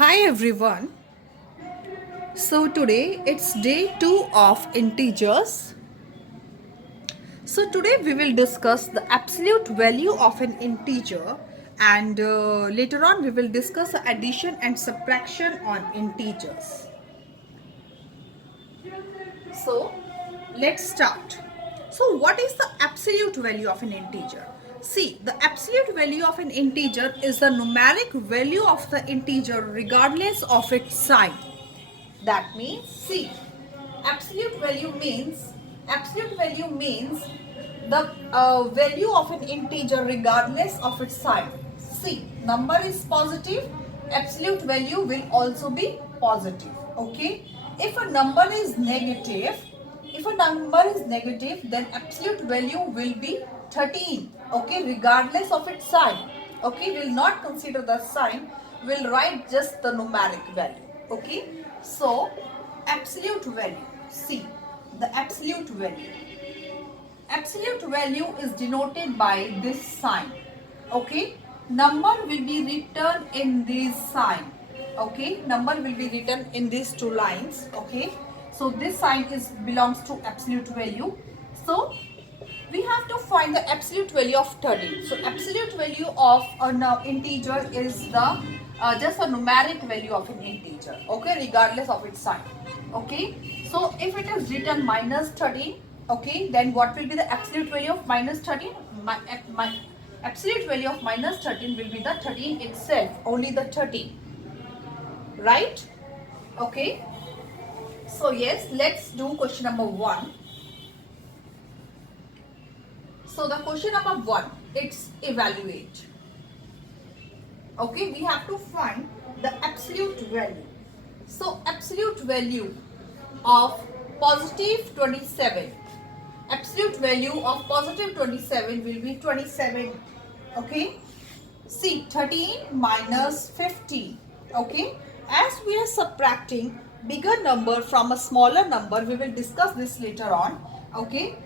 Hi everyone. So today it's day 2 of integers. So today we will discuss the absolute value of an integer and later on we will discuss the addition and subtraction on integers. So let's start. So what is the absolute value of an integer? See, the absolute value of an integer is the numeric value of the integer regardless of its sign. That means, see, absolute value means the value of an integer regardless of its sign. See, number is positive, absolute value will also be positive. Okay, if a number is negative, then absolute value will be 13. Okay, regardless of its sign. Okay, we'll not consider the sign, we'll write just the numeric value. Okay, so absolute value, see, the absolute value is denoted by this sign. Okay, number will be written in this sign. Okay, number will be written in these two lines. Okay, so this sign is belongs to absolute value. So we have to find the absolute value of 13. So absolute value of an integer is the just a numeric value of an integer. Okay, regardless of its sign. Okay, so if it is written minus 13, okay, then what will be the absolute value of minus 13? My absolute value of minus 13 will be the 13 itself, only the 13, right? Okay, so yes, let's do question number 1. So the question number 1, it's evaluate. Okay, we have to find the absolute value. So absolute value of positive 27. Absolute value of positive 27 will be 27. Okay. See, 13 minus 15. Okay. As we are subtracting bigger number from a smaller number, we will discuss this later on. Okay.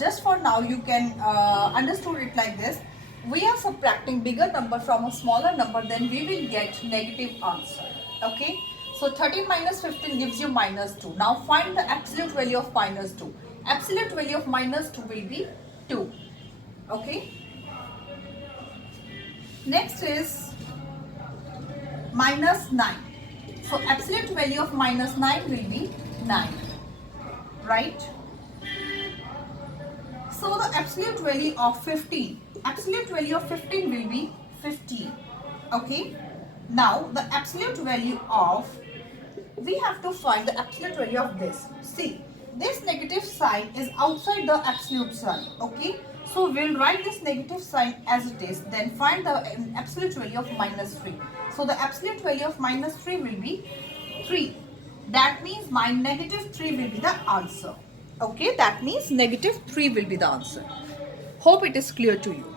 Just for now, you can understand it like this. We are subtracting bigger number from a smaller number, then we will get negative answer. Okay. So 13 minus 15 gives you minus 2. Now find the absolute value of minus 2. Absolute value of minus 2 will be 2. Okay. Next is minus 9. So absolute value of minus 9 will be 9. Right? So the absolute value of 15. Absolute value of 15 will be 15. Okay. Now the absolute value of, we have to find the absolute value of this. See, this negative sign is outside the absolute sign. Okay. So we'll write this negative sign as it is. Then find the absolute value of minus 3. So the absolute value of minus 3 will be 3. That means my negative 3 will be the answer. Okay, that means negative 3 will be the answer. Hope it is clear to you.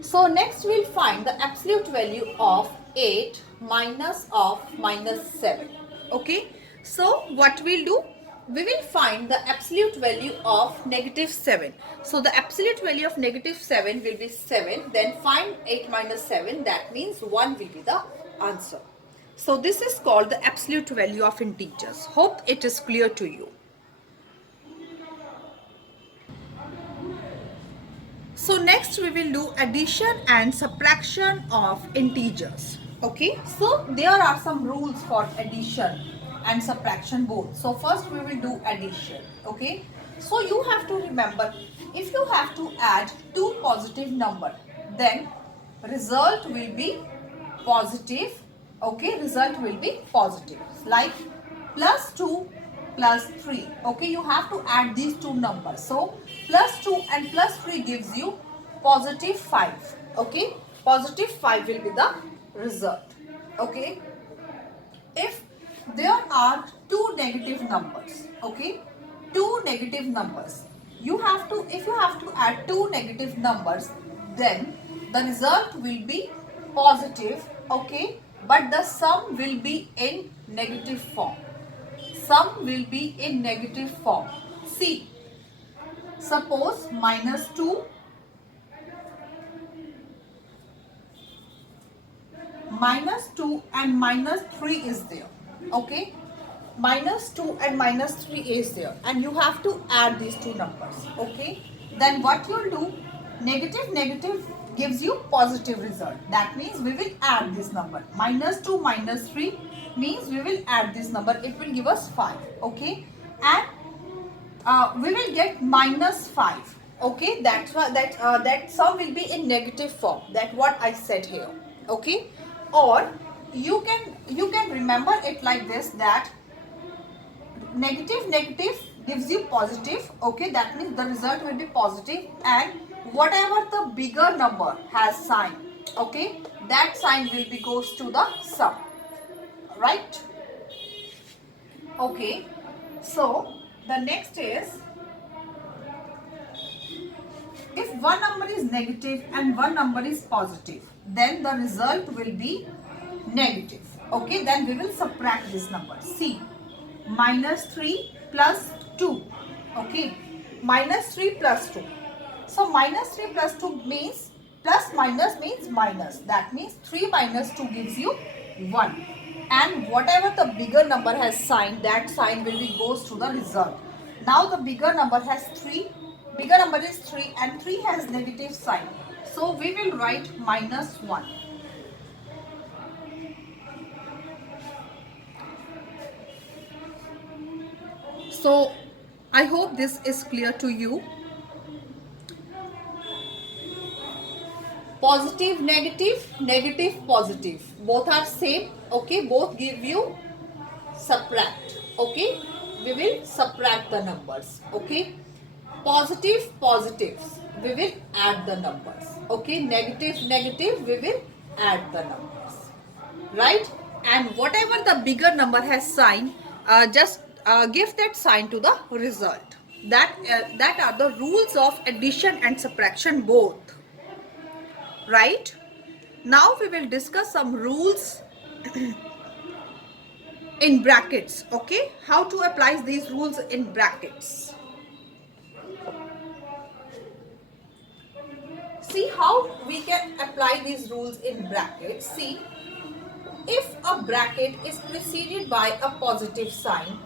So next we'll find the absolute value of 8 minus of minus 7. Okay, so what we'll do? We will find the absolute value of negative 7. So the absolute value of negative 7 will be 7. Then find 8 minus 7. That means 1 will be the answer. So this is called the absolute value of integers. Hope it is clear to you. So next we will do addition and subtraction of integers. Okay, so there are some rules for addition and subtraction both. So first we will do addition. Okay, so you have to remember, if you have to add two positive number, then result will be positive. Okay, result will be positive, like plus 2 plus 3. Okay, you have to add these two numbers. So plus 2 and plus 3 gives you positive 5. Okay, positive 5 will be the result. Okay, if there are two negative numbers, okay, two negative numbers, you have to, if you have to add two negative numbers, then the result will be positive. Okay, but the sum will be in negative form. Sum will be in negative form. See, suppose minus 2 minus 2 and minus 3 is there. Okay, minus 2 and minus 3 is there, and you have to add these two numbers. Okay, then what you'll do, negative negative gives you positive result. That means we will add this number. Minus 2 minus 3 means we will add this number. It will give us 5. Okay, and we will get minus 5. Okay, that's why that sum will be in negative form. That what I said here. Okay, or you can remember it like this, that negative negative gives you positive. Okay, that means the result will be positive, and whatever the bigger number has sign, okay, that sign will be goes to the sum, right? Okay, so the next is, if one number is negative and one number is positive, then the result will be negative. Okay, then we will subtract this number. See, minus 3 plus 2. Okay, minus 3 plus 2. So minus 3 plus 2 means, plus minus means minus. That means 3 minus 2 gives you 1. And whatever the bigger number has sign, that sign will be goes to the result. Now the bigger number has 3. Bigger number is 3 and 3 has negative sign. So we will write minus 1. So I hope this is clear to you. Positive, negative, negative, positive. Both are same. Okay, both give you subtract. Okay, we will subtract the numbers. Okay, positive, positives, we will add the numbers. Okay, negative, negative, we will add the numbers. Right? And whatever the bigger number has sign, just give that sign to the result. That are the rules of addition and subtraction both. Right? Now we will discuss some rules in brackets. Okay, how to apply these rules in brackets. See how we can apply these rules in brackets. See, if a bracket is preceded by a positive sign,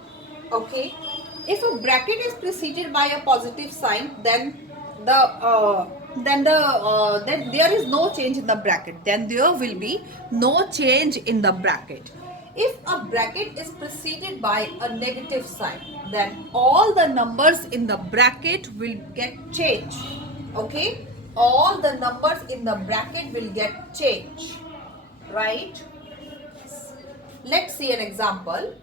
okay, if a bracket is preceded by a positive sign, then there is no change in the bracket. Then there will be no change in the bracket. If a bracket is preceded by a negative sign, then all the numbers in the bracket will get changed. Okay, all the numbers in the bracket will get changed. Right? Let's see an example.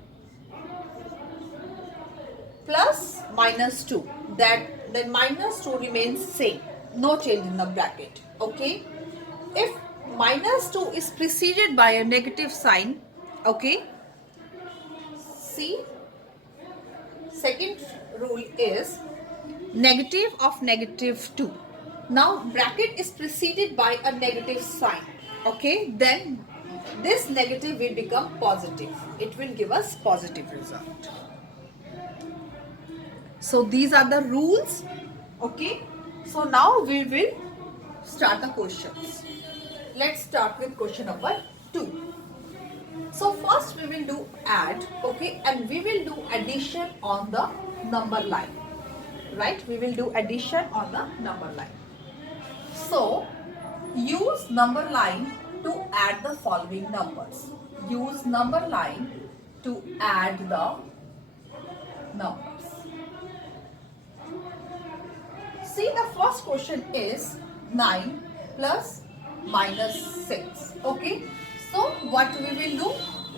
Plus minus 2, that the minus 2 remains same, no change in the bracket. Okay, if minus 2 is preceded by a negative sign, okay, see, second rule is negative of negative 2. Now bracket is preceded by a negative sign, okay, then this negative will become positive. It will give us positive result. So these are the rules. Okay, so now we will start the questions. Let's start with question number 2. So first we will do add, okay, and we will do addition on the number line. Right, we will do addition on the number line. So use number line to add the following numbers. Use number line to add the numbers. See, the first question is 9 plus minus 6. Okay, so what we will do?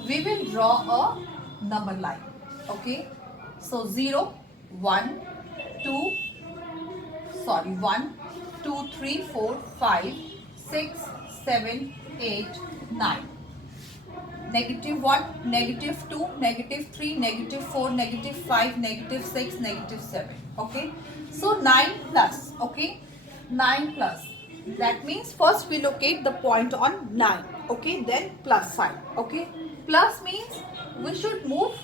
We will draw a number line. Okay, so 0, 1, 2, 1, 2, 3, 4, 5, 6, 7, 8, 9. Negative 1, negative 2, negative 3, negative 4, negative 5, negative 6, negative 7. Okay, so 9 plus. Okay, 9 plus. That means first we locate the point on 9. Okay, then plus sign. Okay, plus means we should move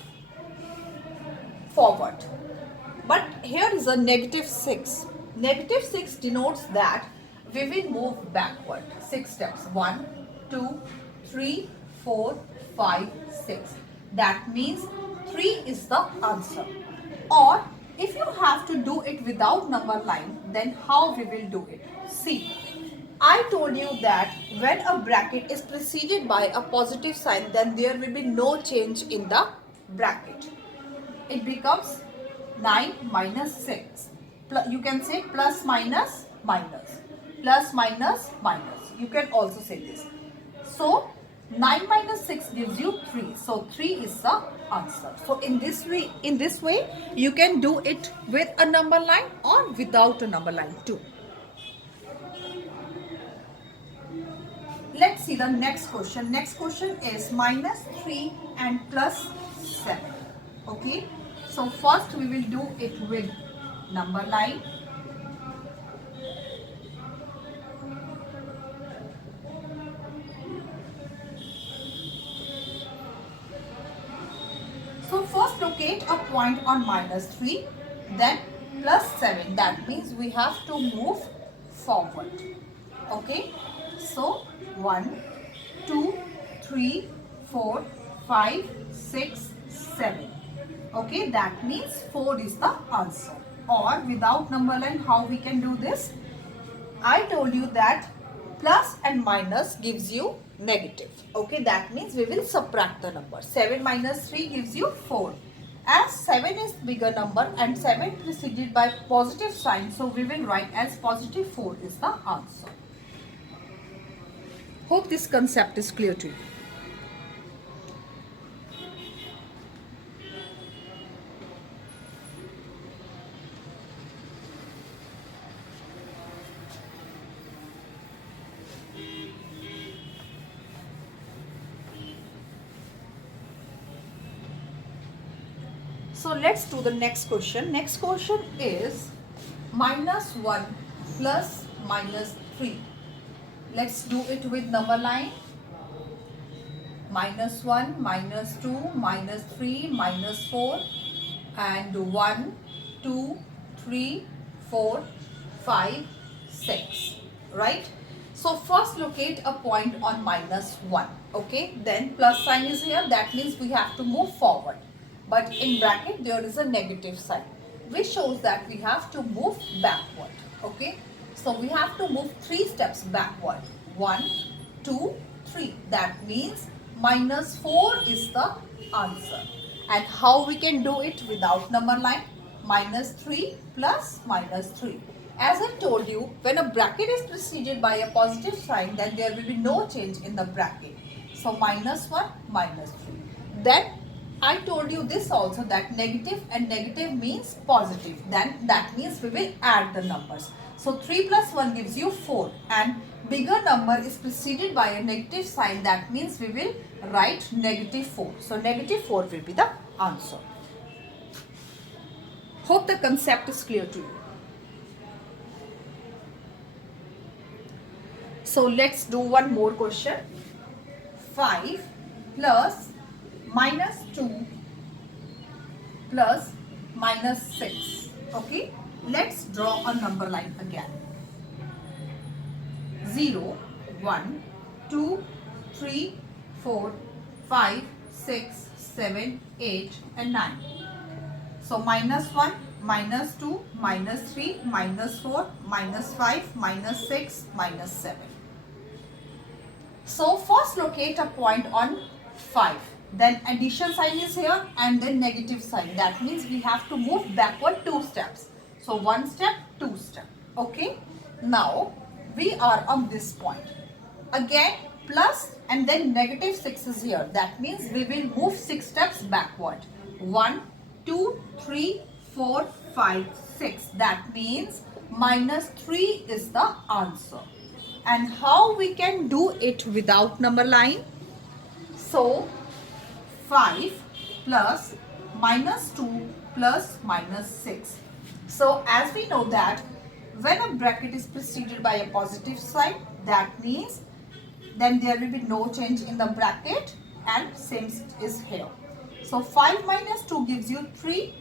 forward. But here is a negative 6. Negative 6 denotes that we will move backward. 6 steps. 1, 2, 3, 4, 5, 6. That means 3 is the answer. Or if you have to do it without number line, then how we will do it? See, I told you that when a bracket is preceded by a positive sign, then there will be no change in the bracket. It becomes 9 minus 6. You can say plus minus minus. Plus minus minus. You can also say this. So 9 minus 6 gives you 3. So 3 is the answer. So in this way you can do it with a number line or without a number line too. Let's see the next question. Next question is minus 3 and plus 7. Okay. So first we will do it with number line. So first locate a point on minus 3, then plus 7. That means we have to move forward. Okay. So 1, 2, 3, 4, 5, 6, 7. Okay, that means 4 is the answer. Or without number line, how we can do this? I told you that plus and minus gives you negative. Okay, that means we will subtract the number. 7 minus 3 gives you 4. As 7 is bigger number and 7 preceded by positive sign, so we will write as positive 4 is the answer. Hope this concept is clear to you. So let's do the next question. Next question is minus 1 plus minus 3. Let's do it with number line. Minus 1, minus 2, minus 3, minus 4 and 1, 2, 3, 4, 5, 6. Right? So first locate a point on minus 1. Okay? Then plus sign is here. That means we have to move forward. But in bracket there is a negative sign, which shows that we have to move backward. Okay? So we have to move 3 steps backward. 1, 2, 3. That means minus 4 is the answer. And how we can do it without number line? Minus 3 plus minus 3. As I told you, when a bracket is preceded by a positive sign, then there will be no change in the bracket. So minus 1, minus 3. Then I told you this also, that negative and negative means positive. Then that means we will add the numbers. So 3 plus 1 gives you 4 and bigger number is preceded by a negative sign. That means we will write negative 4. So negative 4 will be the answer. Hope the concept is clear to you. So let's do one more question. 5 plus minus 2 plus minus 6. Okay, let's draw a number line again. 0, 1, 2, 3, 4, 5, 6, 7, 8 and 9. So minus 1, minus 2, minus 3, minus 4, minus 5, minus 6, minus 7. So first locate a point on 5. Then addition sign is here and then negative sign. That means we have to move backward 2 steps. So 1 step, 2 step. Okay. Now we are on this point. Again plus and then negative 6 is here. That means we will move 6 steps backward. 1, 2, 3, 4, 5, 6. That means minus 3 is the answer. And how we can do it without number line? So 5 plus minus 2 plus minus 6. So as we know that when a bracket is preceded by a positive sign, that means then there will be no change in the bracket and same is here. So 5 minus 2 gives you 3,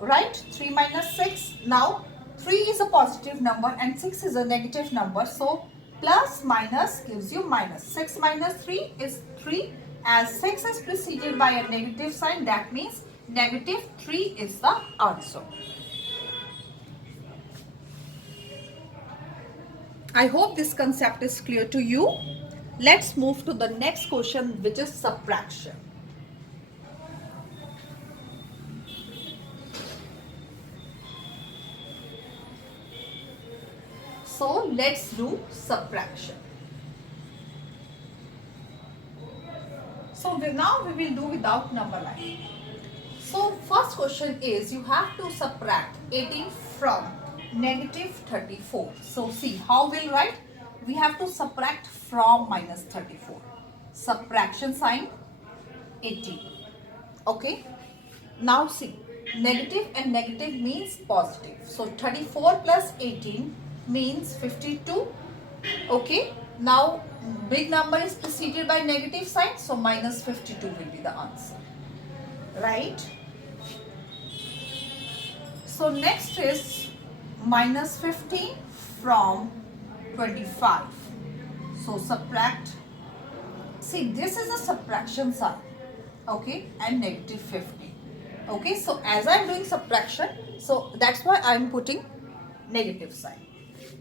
right? 3 minus 6. Now 3 is a positive number and 6 is a negative number. So plus minus gives you minus. 6 minus 3 is 3. As 6 is preceded by a negative sign, that means negative 3 is the answer. I hope this concept is clear to you. Let's move to the next question, which is subtraction. So let's do subtraction. So now we will do without number line. So first question is, you have to subtract 18 from negative 34. So see how we'll write. We have to subtract from minus 34. Subtraction sign 18. Okay. Now see, negative and negative means positive. So 34 plus 18 means 52. Okay. Now big number is preceded by negative sign, so minus 52 will be the answer. Right. So next is minus 15 from 25. So subtract. See, this is a subtraction sign. Okay, and negative 50. Okay, so as I am doing subtraction, so that's why I am putting negative sign.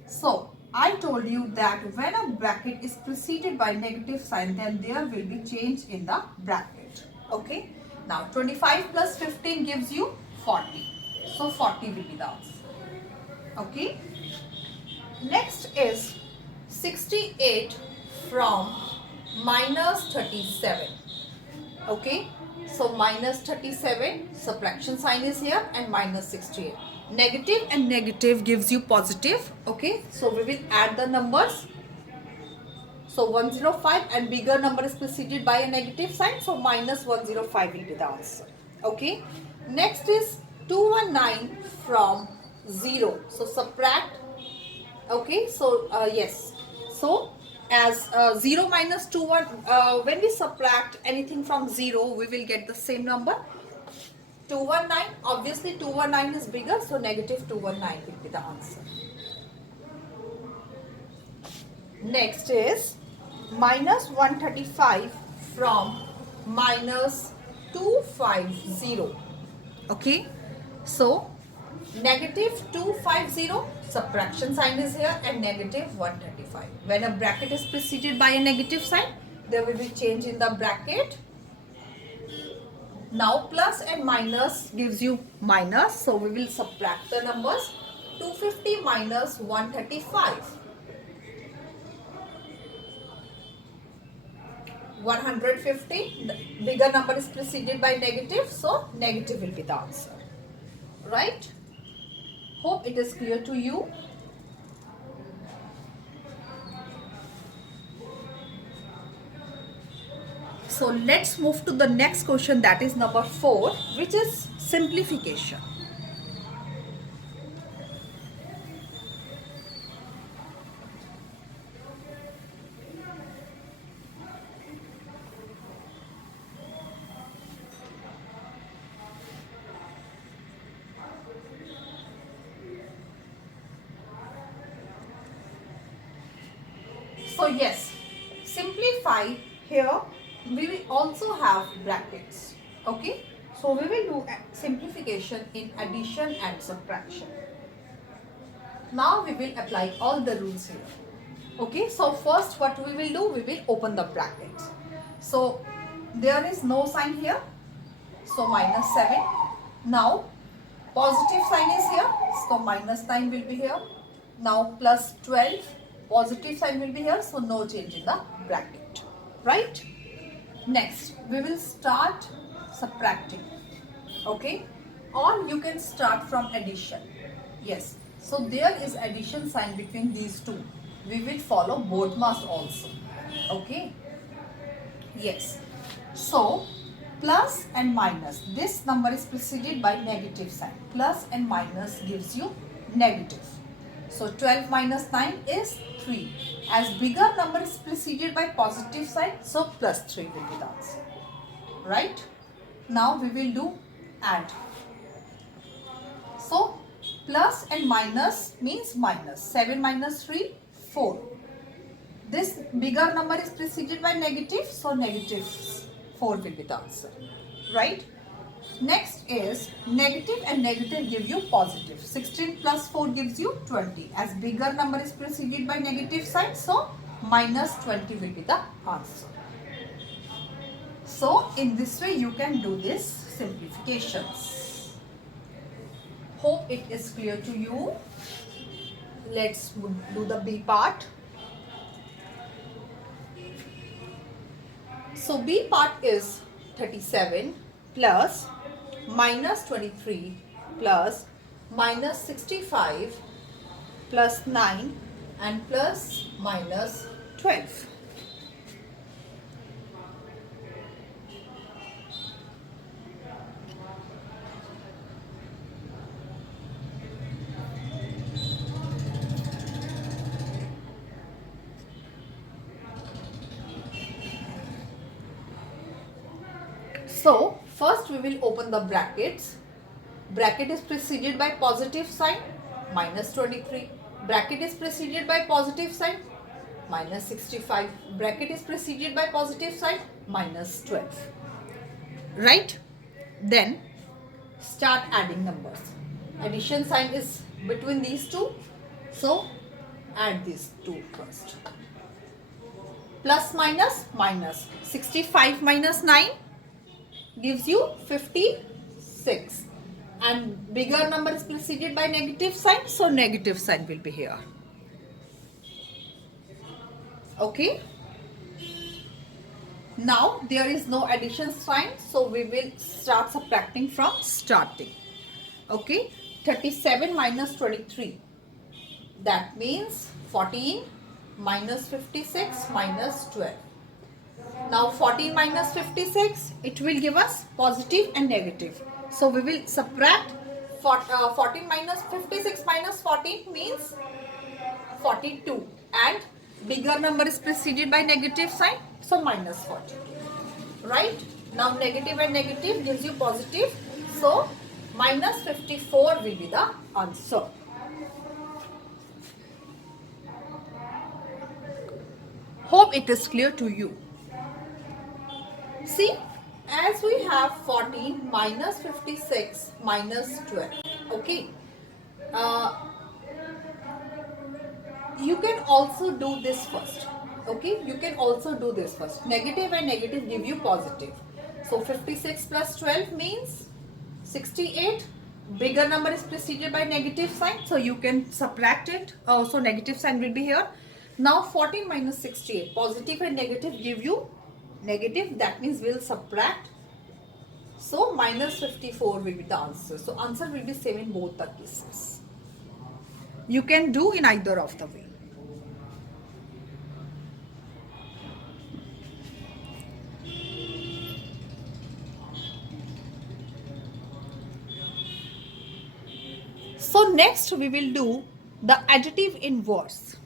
So I told you that when a bracket is preceded by negative sign, then there will be change in the bracket. Okay, now 25 plus 15 gives you 40. So 40 will be the answer. Okay. Next is 68 from minus 37. Okay. So minus 37, subtraction sign is here, and minus 68. Negative and negative gives you positive. Okay. So we will add the numbers. So 105, and bigger number is preceded by a negative sign. So minus 105 will be the answer. Okay. Next is 219 from 0. So subtract. Okay. So yes. So as 0 minus 21, when we subtract anything from 0, we will get the same number. 219. Obviously 219 is bigger. So negative 219 will be the answer. Next is minus 135 from minus 250. Okay. So negative 250, subtraction sign is here, and negative 135. When a bracket is preceded by a negative sign, there will be change in the bracket. Now plus and minus gives you minus. So we will subtract the numbers. 250 minus 135. 150. The bigger number is preceded by negative, so negative will be the answer. Right? Hope it is clear to you. So let's move to the next question, that is number 4, which is simplification. So yes, simplify here. We will also have brackets. Okay. So we will do simplification in addition and subtraction. Now we will apply all the rules here. Okay. So first what we will do, we will open the brackets. So there is no sign here. So minus 7. Now positive sign is here. So minus 9 will be here. Now plus 12. Positive sign will be here, so no change in the bracket. Right? Next, we will start subtracting. Okay? Or you can start from addition. Yes. So there is addition sign between these two. We will follow both must also. Okay? Yes. So plus and minus. This number is preceded by negative sign. Plus and minus gives you negative. So 12 minus 9 is 3. As bigger number is preceded by positive sign, so plus 3 will be the answer. Right? Now we will do add. So plus and minus means minus. 7 minus 3, 4. this bigger number is preceded by negative, so negative 4 will be the answer, right? Next is negative and negative give you positive. 16 plus 4 gives you 20. As bigger number is preceded by negative sign, so minus 20 will be the answer. So in this way you can do this simplifications. Hope it is clear to you. Let's do the B part. So B part is 37 plus minus 23 plus minus 65 plus 9 and plus minus 12. So first we will open the brackets. Bracket is preceded by positive sign, minus 23. Bracket is preceded by positive sign, minus 65. Bracket is preceded by positive sign, minus 12. Right? Then start adding numbers. Addition sign is between these two. So add these two first. Plus minus minus. 65 minus 9 gives you 56. And bigger number is preceded by negative sign, so negative sign will be here. Okay. Now there is no addition sign, so we will start subtracting from starting. Okay. 37 minus 23. That means 14 minus 56 minus 12. Now 14 minus 56, it will give us positive and negative. So we will subtract 14 minus 56 minus 14 means 42. And bigger number is preceded by negative sign, so minus 42. Right? Now negative and negative gives you positive. So minus 54 will be the answer. Hope it is clear to you. See, as we have 14 minus 56 minus 12, okay, you can also do this first, okay, you can also do this first. Negative and negative give you positive. So 56 plus 12 means 68. Bigger number is preceded by negative sign, so you can subtract it. So negative sign will be here. Now 14 minus 68, positive and negative give you negative, that means we'll subtract. So minus 54 will be the answer. So answer will be same in both the cases. You can do in either of the way. So next we will do the additive inverse.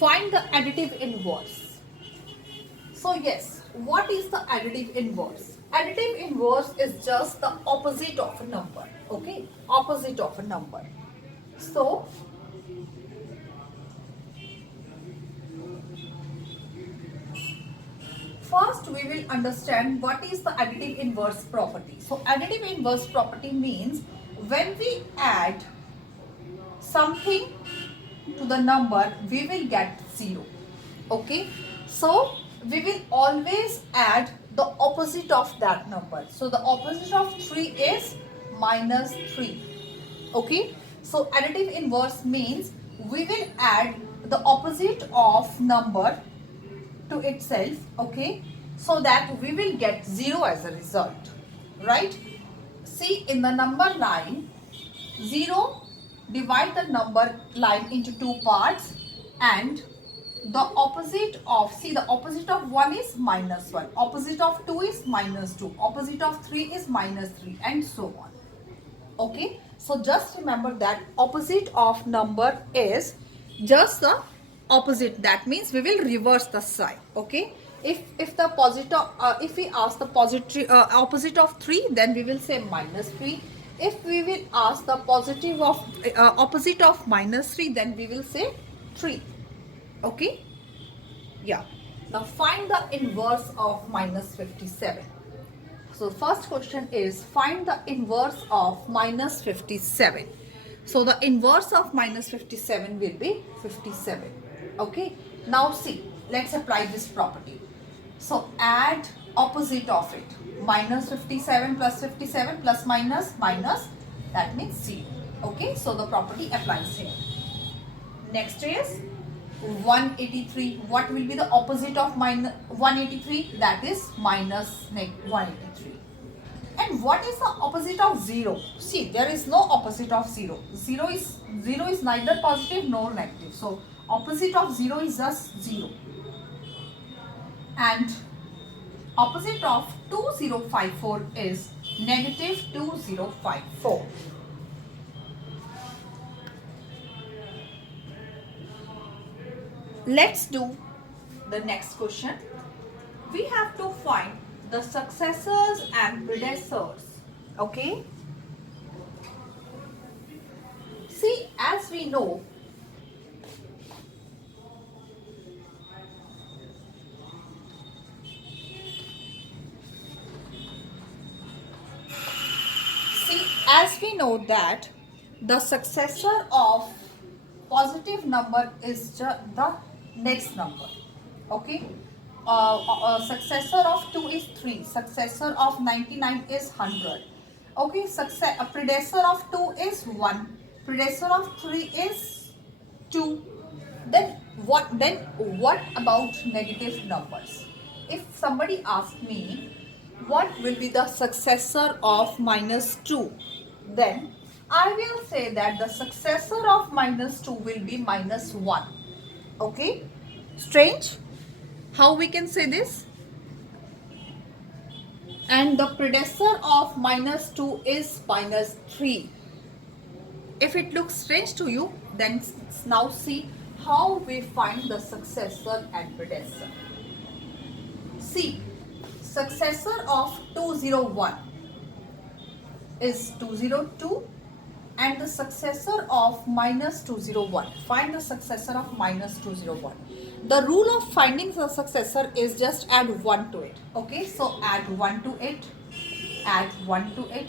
Find the additive inverse. So yes, what is the additive inverse? Additive inverse is just the opposite of a number. Okay, opposite of a number. So first we will understand what is the additive inverse property. So additive inverse property means when we add something to the number, we will get 0. Okay, so we will always add the opposite of that number. So the opposite of 3 is minus 3. Okay, so additive inverse means we will add the opposite of number to itself, okay, so that we will get 0 as a result, right? See, in the number line, 0, divide the number line into two parts, and the opposite of, see, the opposite of 1 is minus 1, opposite of 2 is minus 2, opposite of 3 is minus 3, and so on. Okay, so just remember that opposite of number is just the opposite. That means we will reverse the sign. Okay, if the positive, if we ask the positive opposite of 3, then we will say minus 3. If we will ask the positive of opposite of minus 3, then we will say 3. Okay, Yeah. Now find the inverse of minus 57. So first question is find the inverse of minus 57. So the inverse of minus 57 will be 57. Okay. Now see, let's apply this property. So add opposite of it. Minus 57 plus 57 plus minus minus, that means 0. Okay. So the property applies here. Next is 183. What will be the opposite of minus 183? That is minus 183. And what is the opposite of 0? See, there is no opposite of 0. 0 is neither positive nor negative. So opposite of 0 is just 0. And opposite of 2054 is negative 2054. Let's do the next question. We have to find the successors and predecessors. Okay. See, as we know, that the successor of positive number is the next number. Okay. Successor of 2 is 3. Successor of 99 is 100. Okay. A predecessor of 2 is 1. Predecessor of 3 is 2. Then what about negative numbers? If somebody asks me what will be the successor of minus 2, then I will say that the successor of minus 2 will be minus 1. Okay. Strange? How we can say this? And the predecessor of minus 2 is minus 3. If it looks strange to you, then now see how we find the successor and predecessor. See, successor of 201 is 202 and the successor of minus 201. Find the successor of minus 201. The rule of finding the successor is just add 1 to it. Okay, so add 1 to it, add 1 to it,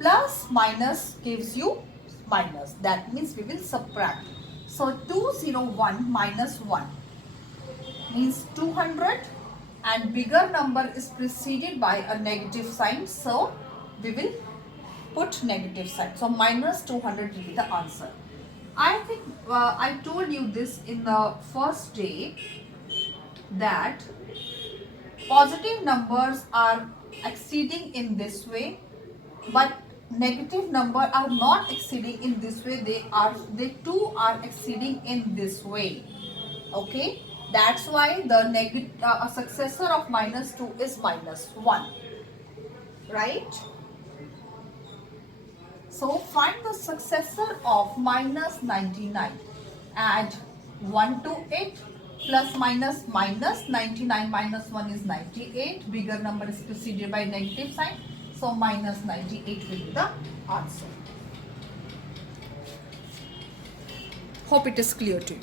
plus minus gives you minus. That means we will subtract. So 201 minus 1 means 200 and bigger number is preceded by a negative sign. So we will put negative sign. So minus 200 will be the answer. I think I told you this in the first day that positive numbers are exceeding in this way, but negative number are not exceeding in this way. They too are exceeding in this way. Okay, that's why the negative a successor of minus 2 is minus 1, right? So find the successor of minus 99. Add 1 to it, plus minus minus 99 minus 1 is 98. Bigger number is preceded by negative sign. So minus 98 will be the answer. Hope it is clear to you.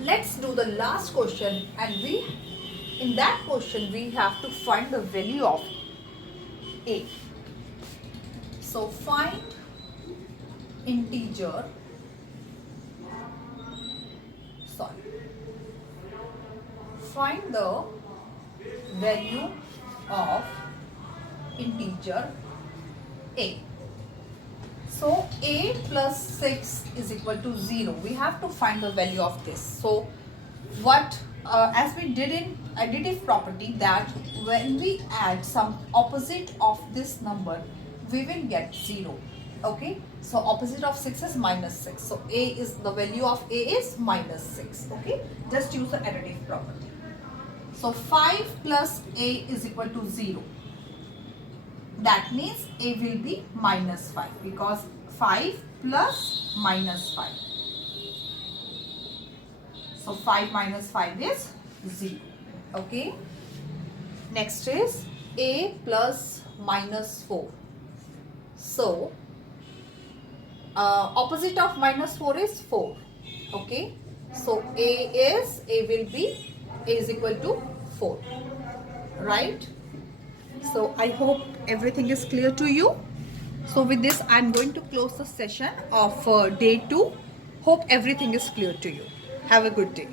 Let's do the last question, and in that question we have to find the value of A. So find integer, find the value of integer A. So A plus 6 is equal to 0. We have to find the value of this. So what as we did in additive property, that when we add some opposite of this number, we will get 0. Okay, so opposite of 6 is minus 6. So A is the value of A is minus 6. Okay, just use the additive property. So 5 plus A is equal to 0. That means A will be minus 5 because 5 plus minus 5. So 5 minus 5 is 0. Okay. Next is A plus minus 4. So opposite of minus 4 is 4. Okay. So A is equal to 4, right? So I hope everything is clear to you. So with this, I'm going to close the session of day 2. Hope everything is clear to you. Have a good day.